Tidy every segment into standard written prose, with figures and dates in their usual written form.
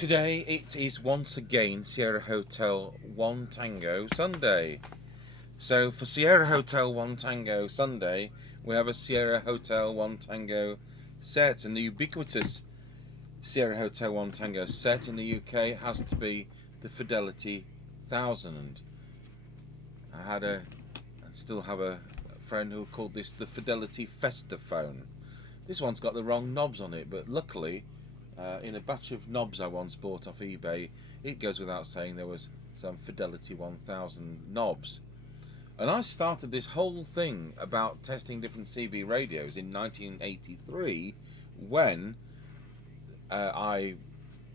Today it is once again Sierra Hotel One Tango Sunday. So for Sierra Hotel One Tango Sunday, we have a Sierra Hotel One Tango set, and the ubiquitous Sierra Hotel One Tango set in the UK has to be the Fidelity 1000. I still have a friend who called this the Fidelity Festaphone. This one's got the wrong knobs on it, but luckily in a batch of knobs I once bought off eBay, it goes without saying there was some Fidelity 1000 knobs. And I started this whole thing about testing different CB radios in 1983 when I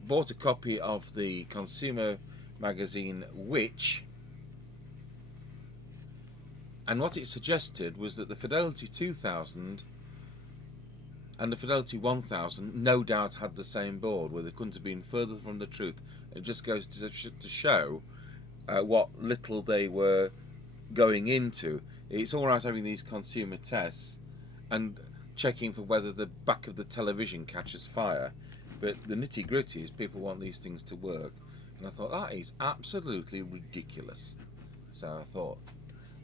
bought a copy of the consumer magazine Which, and what it suggested was that the Fidelity 2000 and the Fidelity 1000 no doubt had the same board, where they couldn't have been further from the truth. It just goes to show what little they were going into. It's all right having these consumer tests and checking for whether the back of the television catches fire, but the nitty gritty is people want these things to work, and I thought that is absolutely ridiculous. So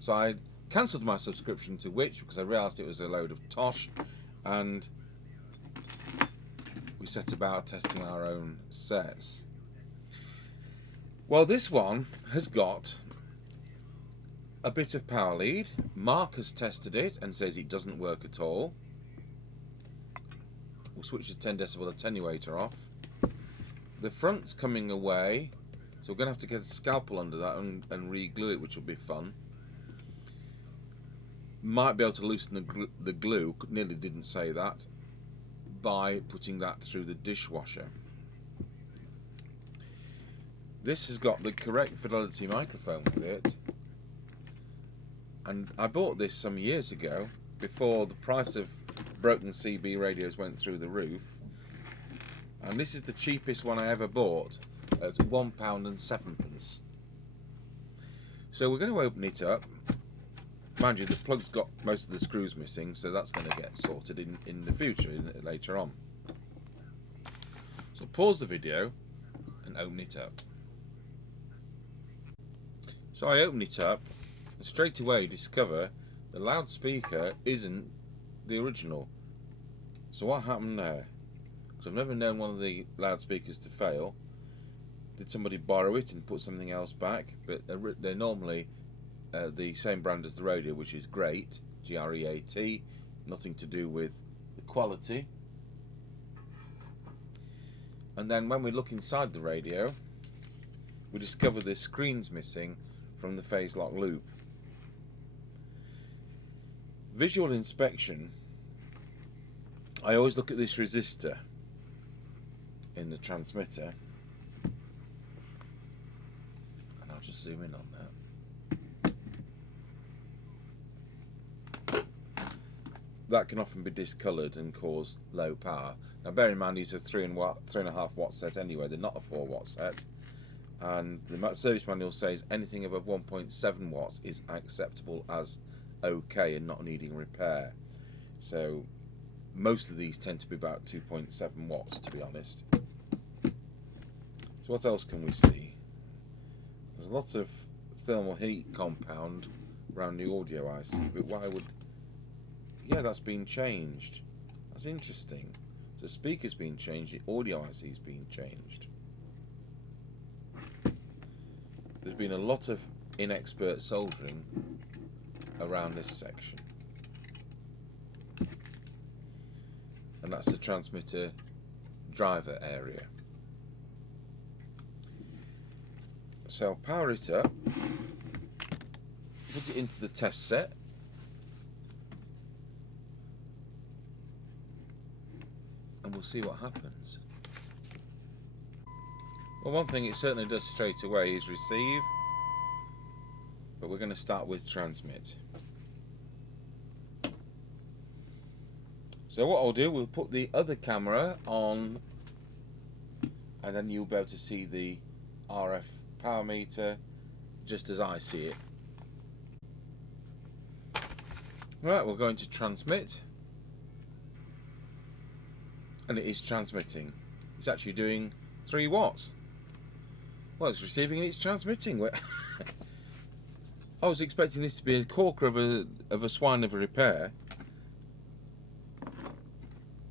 I cancelled my subscription to Which because I realised it was a load of tosh, and we set about testing our own sets. Well, this one has got a bit of power lead. Mark has tested it and says it doesn't work at all. We'll switch the 10 decibel attenuator off. The front's coming away, so we're going to have to get a scalpel under that and re-glue it, which will be fun. Might be able to loosen the glue, nearly didn't say that, by putting that through the dishwasher. This has got the correct Fidelity microphone with it, and I bought this some years ago before the price of broken CB radios went through the roof, and this is the cheapest one I ever bought at £1.07. So we're going to open it up. Mind you, the plug's got most of the screws missing, so that's going to get sorted in the future, later on. So pause the video and open it up. So I open it up and straight away discover the loudspeaker isn't the original. So what happened there? Because I've never known one of the loudspeakers to fail. Did somebody borrow it and put something else back? But they're normally the same brand as the radio, which is great, G-R-E-A-T, nothing to do with the quality. And then when we look inside the radio, we discover the screen's missing from the phase lock loop. Visual inspection, I always look at this resistor in the transmitter, and I'll just zoom in on that. That can often be discoloured and cause low power. Now bear in mind these are 3.5 watt set anyway, they're not a 4 watt set, and the service manual says anything above 1.7 watts is acceptable as okay and not needing repair. So most of these tend to be about 2.7 watts, to be honest. So what else can we see? There's lots of thermal heat compound around the audio IC, but why would... Yeah, that's been changed. That's interesting. The speaker's been changed, the audio IC's been changed. There's been a lot of inexpert soldering around this section. And that's the transmitter driver area. So I'll power it up, put it into the test set. And we'll see what happens. Well, one thing it certainly does straight away is receive, but we're going to start with transmit. So what I'll do, we'll put the other camera on, and then you'll be able to see the RF power meter just as I see it. Right, we're going to transmit. And it is transmitting. It's actually doing 3 watts. Well, it's receiving and it's transmitting. I was expecting this to be a corker of a swine of a repair.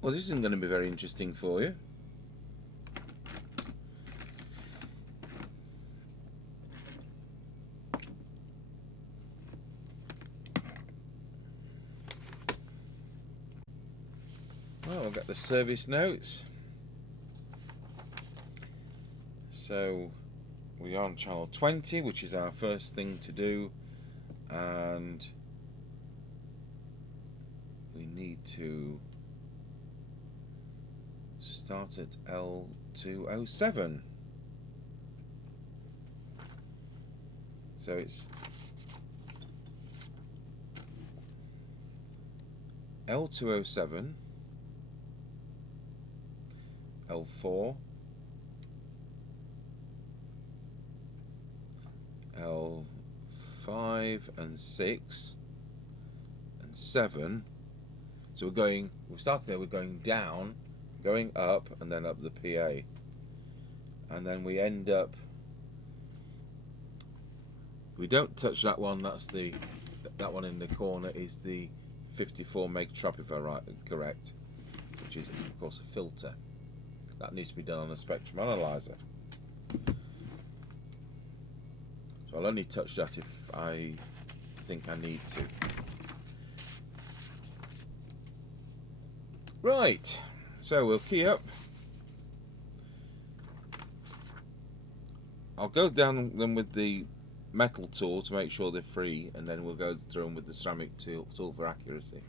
Well, this isn't going to be very interesting for you. Well, I'll get the service notes. So we are on channel 20, which is our first thing to do, and we need to start at L207. So it's L207, L4, L5 and 6 and 7. So we're starting there, we're going down, going up, and then up the PA. And then we end up, we don't touch that one, that one in the corner is the 54 meg trap, if I'm correct, which is of course a filter. That needs to be done on a spectrum analyzer. So I'll only touch that if I think I need to. Right, so we'll key up. I'll go down them with the metal tool to make sure they're free, and then we'll go through them with the ceramic tool for accuracy.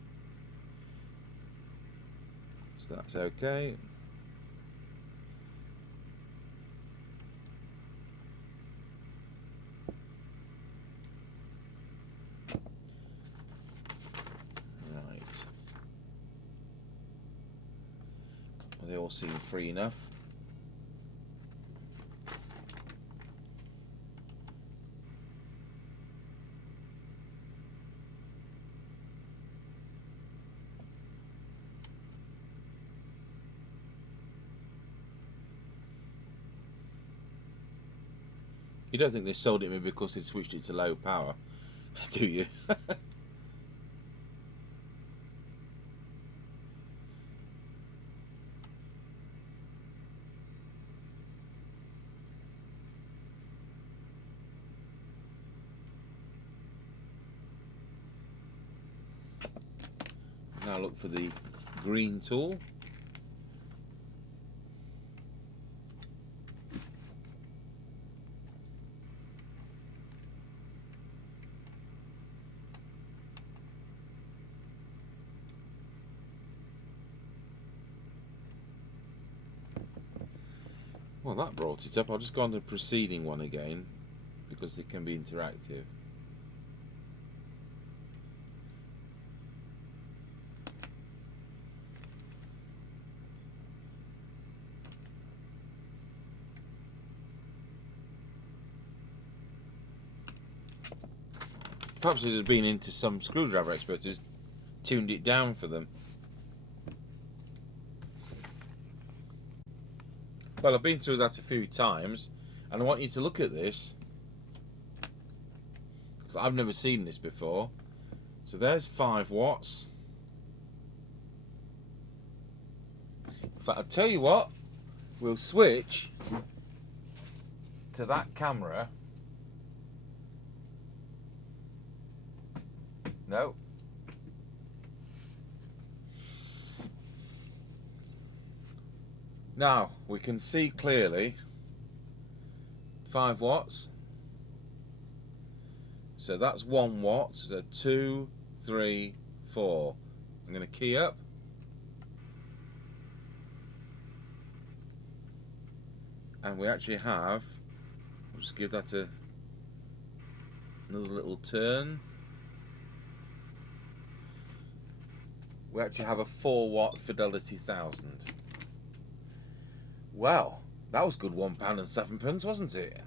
So that's okay. Right. Well, they all seem free enough. You don't think they sold it me because they switched it to low power, do you? Now look for the green tool. Well, that brought it up. I'll just go on to the preceding one again because it can be interactive. Perhaps it had been into some screwdriver expert who's tuned it down for them. Well, I've been through that a few times, and I want you to look at this because I've never seen this before. So there's 5 watts. In fact, I'll tell you what, we'll switch to that camera. No. Now we can see clearly 5 watts. So that's 1 watt. So 2, 3, 4. I'm going to key up. And we actually have, I'll just give that another little turn. We actually have a 4 watt Fidelity 1000. Well, that was good £1.07, wasn't it?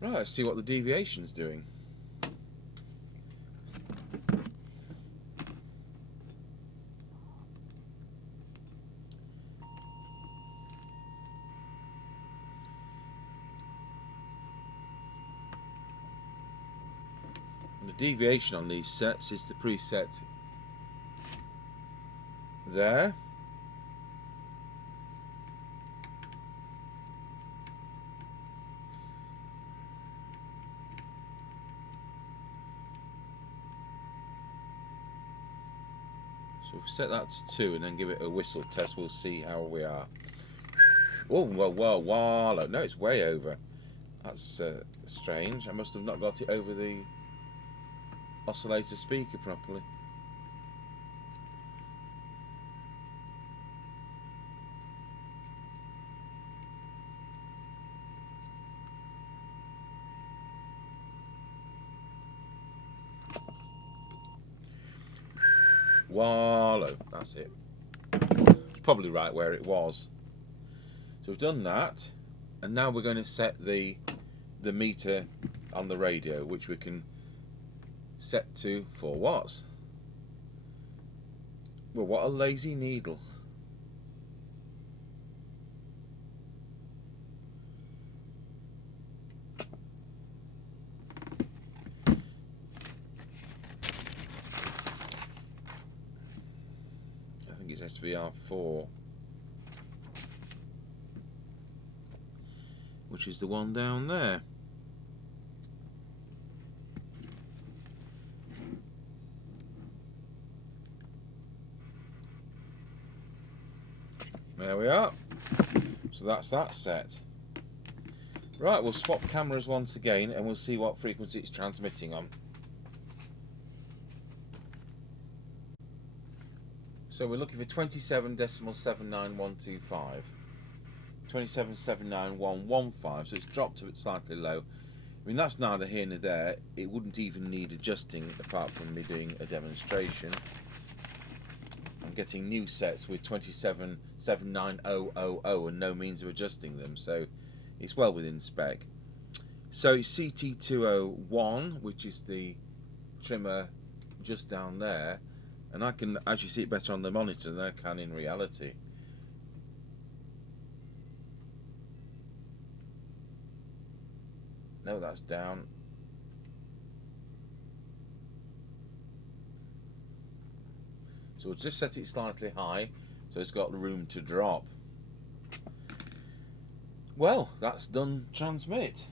Right, let's see what the deviation's doing. And the deviation on these sets is the preset there. So if we set that to 2 and then give it a whistle test, we'll see how we are. Oh, whoa, no, it's way over. That's strange. I must have not got it over the oscillator speaker properly. Wallow, that's it. It's probably right where it was. So we've done that, and now we're going to set the meter on the radio, which we can set to 4 watts. Well, what a lazy needle. I think it's SVR4, which is the one down there. There we are. So that's that set. Right, we'll swap cameras once again and we'll see what frequency it's transmitting on. So we're looking for 27.79125. 27.79115, so it's dropped a bit slightly low. I mean, that's neither here nor there. It wouldn't even need adjusting apart from me doing a demonstration. I'm getting new sets with 27.79000 and no means of adjusting them, so it's well within spec. So it's CT201, which is the trimmer just down there, and I can actually see it better on the monitor than I can in reality. No, that's down. So we'll just set it slightly high so it's got room to drop. Well, that's done transmit.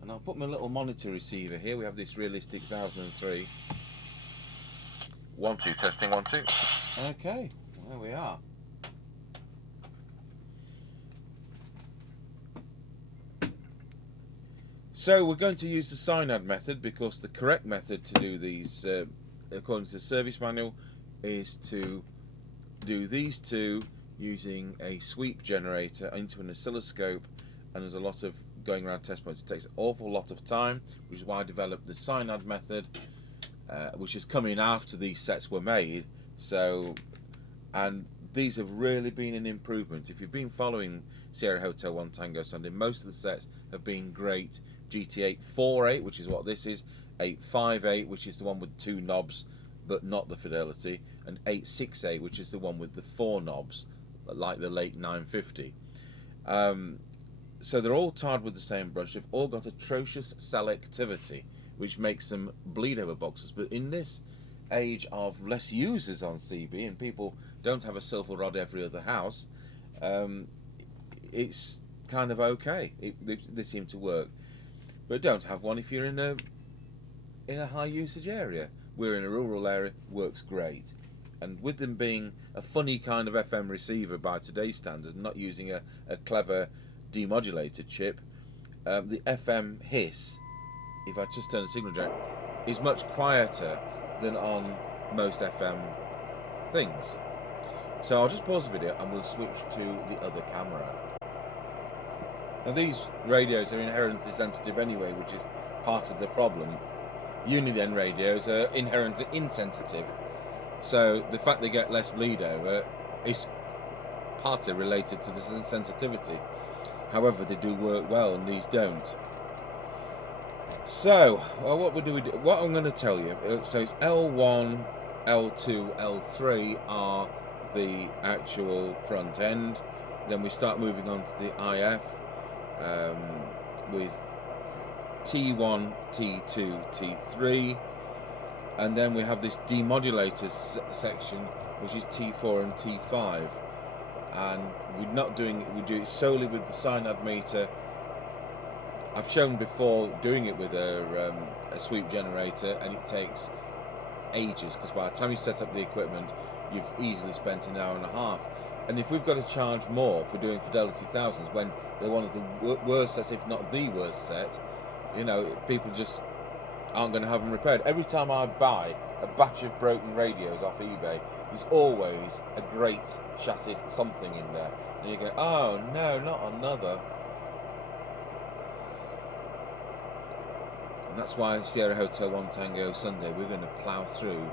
And I'll put my little monitor receiver here. We have this Realistic 1003. 1 2 testing 1 2. Okay, there we are. So we're going to use the Synad method because the correct method to do these, according to the service manual, is to do these two using a sweep generator into an oscilloscope, and there's a lot of going around test points. It takes an awful lot of time, which is why I developed the Synad method, which is coming after these sets were made. So, and these have really been an improvement. If you've been following Sierra Hotel One Tango Sunday, most of the sets have been great. GT848, which is what this is, 858, which is the one with 2 knobs but not the Fidelity, and 868, which is the one with the 4 knobs, like the late 950. So they're all tarred with the same brush. They've all got atrocious selectivity, which makes them bleed over boxes. But in this age of less users on CB, and people don't have a silver rod every other house, it's kind of okay. They seem to work. But don't have one if you're in a high usage area. We're in a rural area, works great. And with them being a funny kind of FM receiver by today's standards, not using a clever demodulated chip, the FM hiss, if I just turn the signal jack, is much quieter than on most FM things. So I'll just pause the video and we'll switch to the other camera. Now these radios are inherently sensitive anyway, which is part of the problem. Uniden radios are inherently insensitive, so the fact they get less bleed over is partly related to the sensitivity. However, they do work well and these don't. So, well, what do we do? What I'm going to tell you. So it's L1, L2, L3 are the actual front end. Then we start moving on to the IF with T1, T2, T3, and then we have this demodulator section, which is T4 and T5. And we're not doing it. We do it solely with the cyanide meter. I've shown before doing it with a sweep generator, and it takes ages, because by the time you set up the equipment, you've easily spent an hour and a half. And if we've got to charge more for doing Fidelity Thousands when they're one of the worst sets, if not the worst set, you know, people just aren't going to have them repaired. Every time I buy a batch of broken radios off eBay, there's always a great chassis something in there, and you go, oh no, not another. And that's why Sierra Hotel One Tango Sunday, we're going to plough through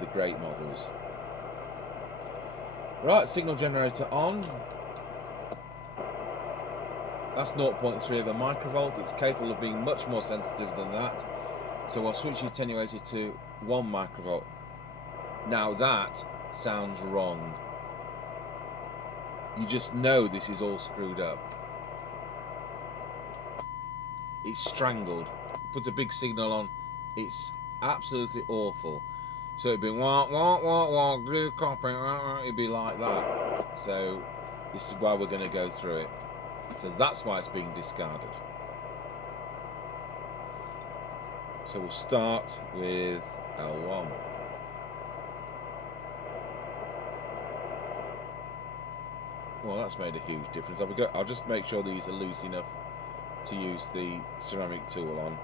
the great models. Right, signal generator on. That's 0.3 of a microvolt. It's capable of being much more sensitive than that. So I'll switch the attenuator to 1 microvolt. Now that sounds wrong. You just know this is all screwed up. It's strangled. Put a big signal on. It's absolutely awful. So it'd be wah wah wah wah glue copy. It'd be like that. So this is why we're going to go through it. So that's why it's being discarded. So we'll start with L1. Well, that's made a huge difference. I'll just make sure these are loose enough to use the ceramic tool on.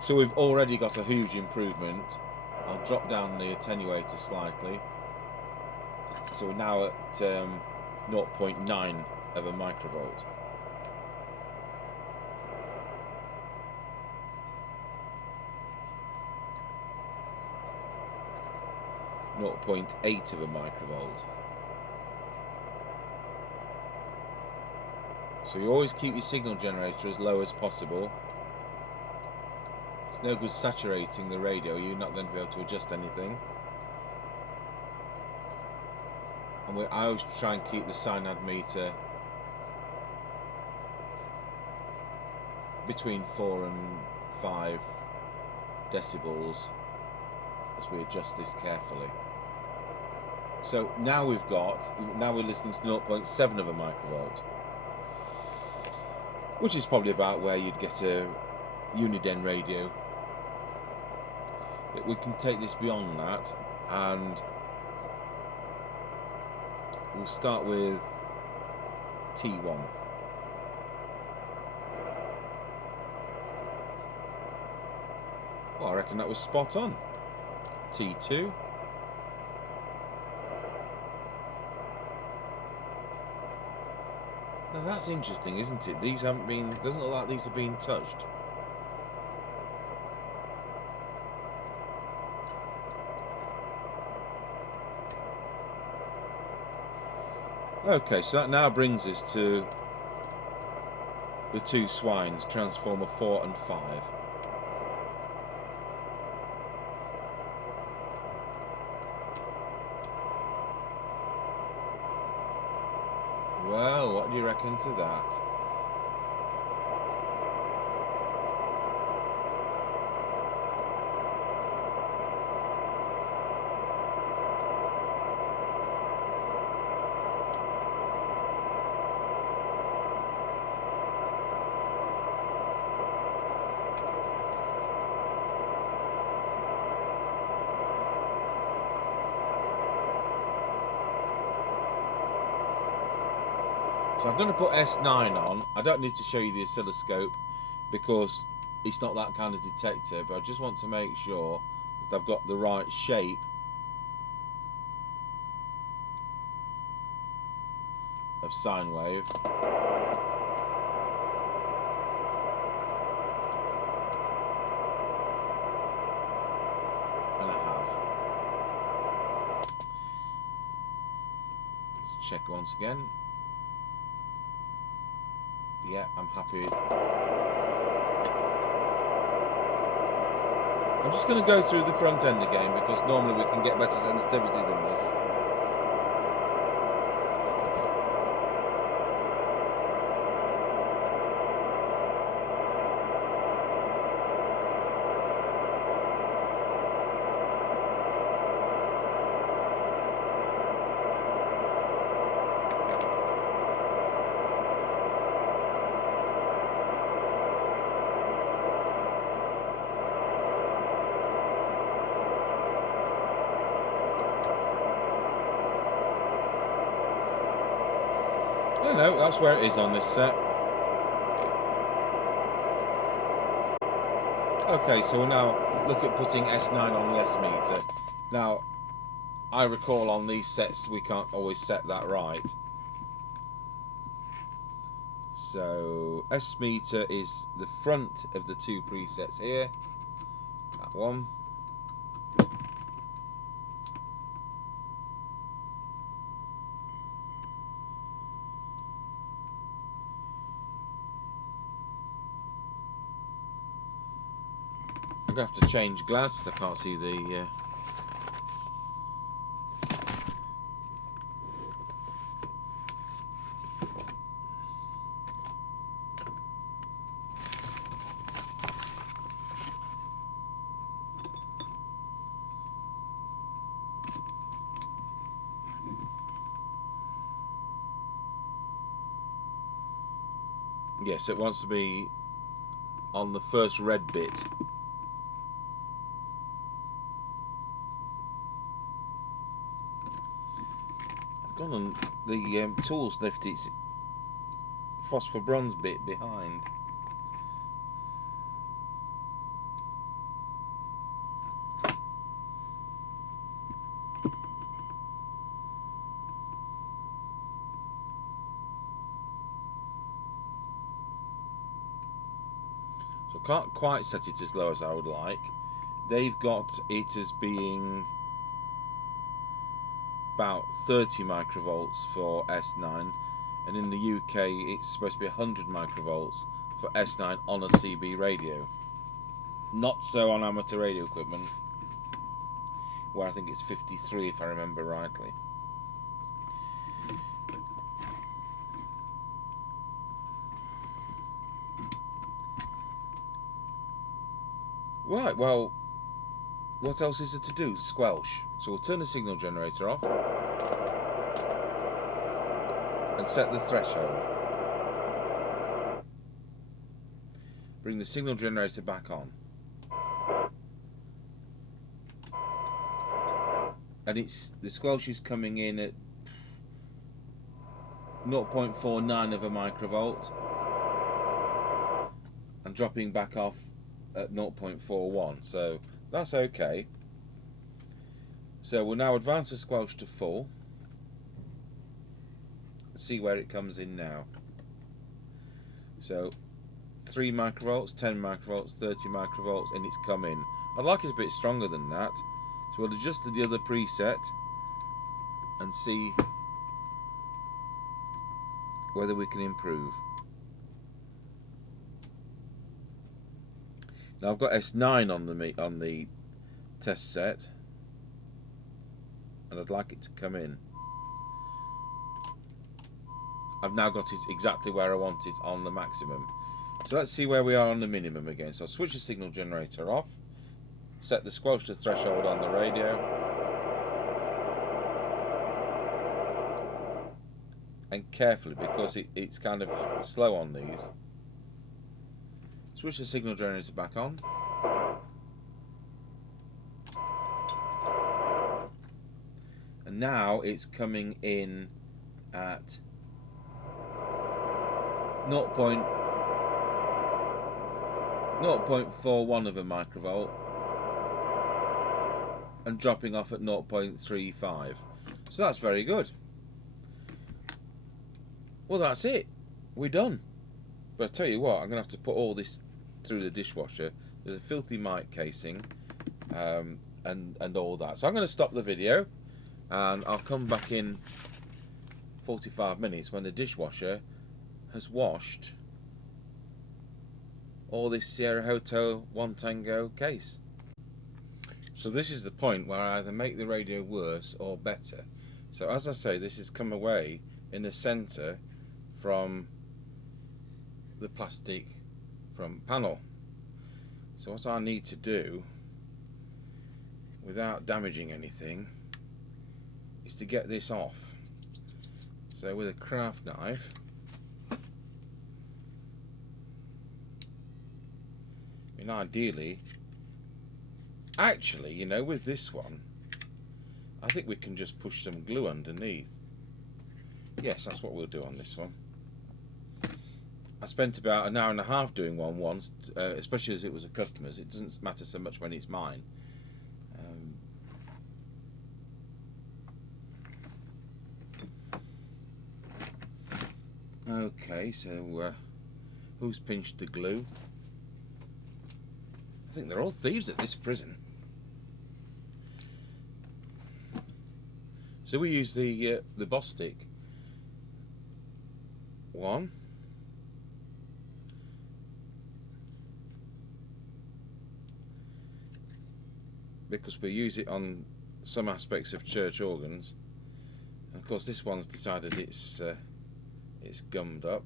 So we've already got a huge improvement. I'll drop down the attenuator slightly. So we're now at 0.9 of a microvolt. .8 of a microvolt. So you always keep your signal generator as low as possible. It's no good saturating the radio, you're not going to be able to adjust anything. And I always try and keep the cyanide meter between 4 and 5 decibels as we adjust this carefully. So now we're listening to 0.7 of a microvolt, which is probably about where you'd get a Uniden radio. But we can take this beyond that, and we'll start with T1. Well, I reckon that was spot on. T2. Now that's interesting, isn't it? These haven't been, doesn't look like these have been touched. Okay, so that now brings us to the two swines, transformer 4 and 5. Well, what do you reckon to that? So I'm going to put S9 on. I don't need to show you the oscilloscope because it's not that kind of detector, but I just want to make sure that I've got the right shape of sine wave. And I have. Let's check once again. Yeah, I'm happy. I'm just going to go through the front end again because normally we can get better sensitivity than this. No, that's where it is on this set. Okay, so we'll now look at putting S9 on the S meter. Now, I recall on these sets we can't always set that right. So S meter is the front of the two presets here. That one. I'm going to have to change glass, I can't see the... Yes, it wants to be on the first red bit. I've gone on the tools lift, it's phosphor bronze bit behind. So I can't quite set it as low as I would like. They've got it as being about 30 microvolts for S9, and in the UK it's supposed to be 100 microvolts for S9 on a CB radio. Not so on amateur radio equipment, where I think it's 53 if I remember rightly. Right, well, what else is there to do? Squelch. So we'll turn the signal generator off and set the threshold. Bring the signal generator back on. And the squelch is coming in at 0.49 of a microvolt and dropping back off at 0.41, so that's okay. So we'll now advance the squelch to full. See where it comes in now. So 3 microvolts, 10 microvolts, 30 microvolts, and it's come in. I'd like it a bit stronger than that. So we'll adjust the other preset and see whether we can improve. Now I've got S9 on the test set, and I'd like it to come in. I've now got it exactly where I want it on the maximum. So let's see where we are on the minimum again. So I'll switch the signal generator off, set the squelch to threshold on the radio, and carefully, because it's kind of slow on these, switch the signal generator back on. And now it's coming in at 0.41 of a microvolt and dropping off at 0.35. So that's very good. Well, that's it. We're done. But I tell you what, I'm going to have to put all this through the dishwasher. There's a filthy mic casing and all that. So I'm going to stop the video and I'll come back in 45 minutes when the dishwasher has washed or this Sierra Hotel One Tango case. So this is the point where I either make the radio worse or better. So as I say, this has come away in the centre from the plastic front panel. So what I need to do, without damaging anything, is to get this off. So with a craft knife, and ideally, actually, you know, with this one, I think we can just push some glue underneath. Yes, that's what we'll do on this one. I spent about an hour and a half doing one once, especially as it was a customer's. It doesn't matter so much when it's mine. Okay, so who's pinched the glue? I think they're all thieves at this prison. So we use the Bostik one. Because we use it on some aspects of church organs, and of course this one's decided it's gummed up.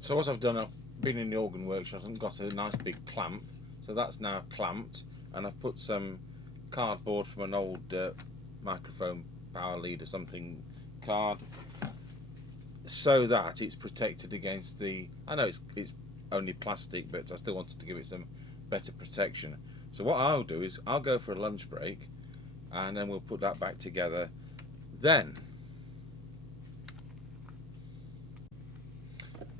So what I've done, I've been in the organ workshop and got a nice big clamp, so that's now clamped, and I've put some cardboard from an old microphone power lead or something card, so that it's protected against the, I know it's only plastic, but I still wanted to give it some better protection. So what I'll do is I'll go for a lunch break, and then we'll put that back together then.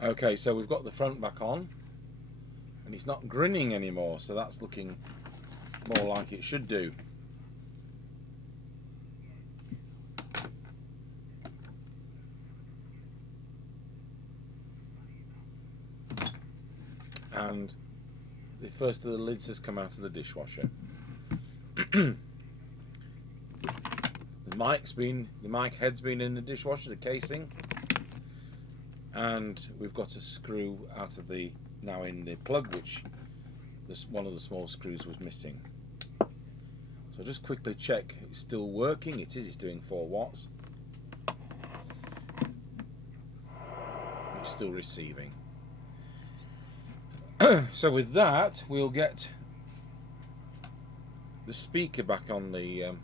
Okay, so we've got the front back on, and it's not grinning anymore, so that's looking more like it should do. And the first of the lids has come out of the dishwasher. The mic head's been in the dishwasher, the casing, and we've got a screw out of the, now in the plug, which one of the small screws was missing. So just quickly check it's still working. It is, it's doing 4 watts. It's still receiving. So with that, we'll get the speaker back on the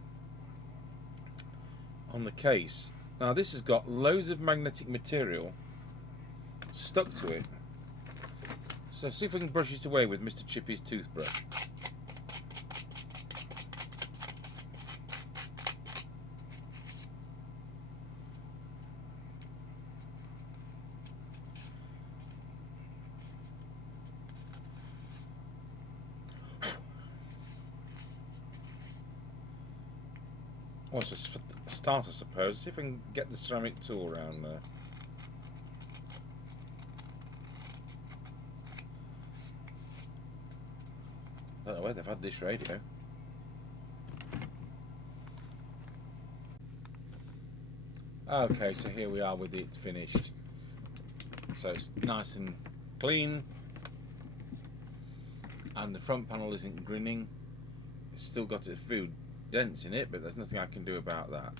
case. Now this has got loads of magnetic material stuck to it. So see if we can brush it away with Mr. Chippy's toothbrush. Oh, it's a start, I suppose. See if we can get the ceramic tool around there. I don't know where they've had this radio. Okay, so here we are with it finished. So it's nice and clean, and the front panel isn't grinning. It's still got a few dents in it, but there's nothing I can do about that.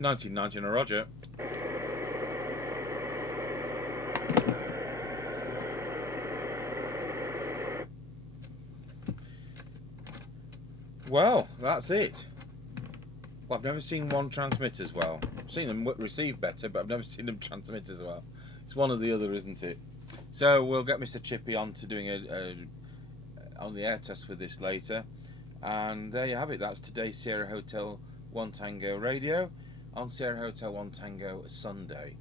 $19.90 and a Roger. Well, that's it. Well, I've never seen one transmit as well. I've seen them receive better, but I've never seen them transmit as well. It's one or the other, isn't it? So we'll get Mr. Chippy on to doing a on the air test with this later. And there you have it. That's today's Sierra Hotel One Tango radio on Sierra Hotel One Tango Sunday.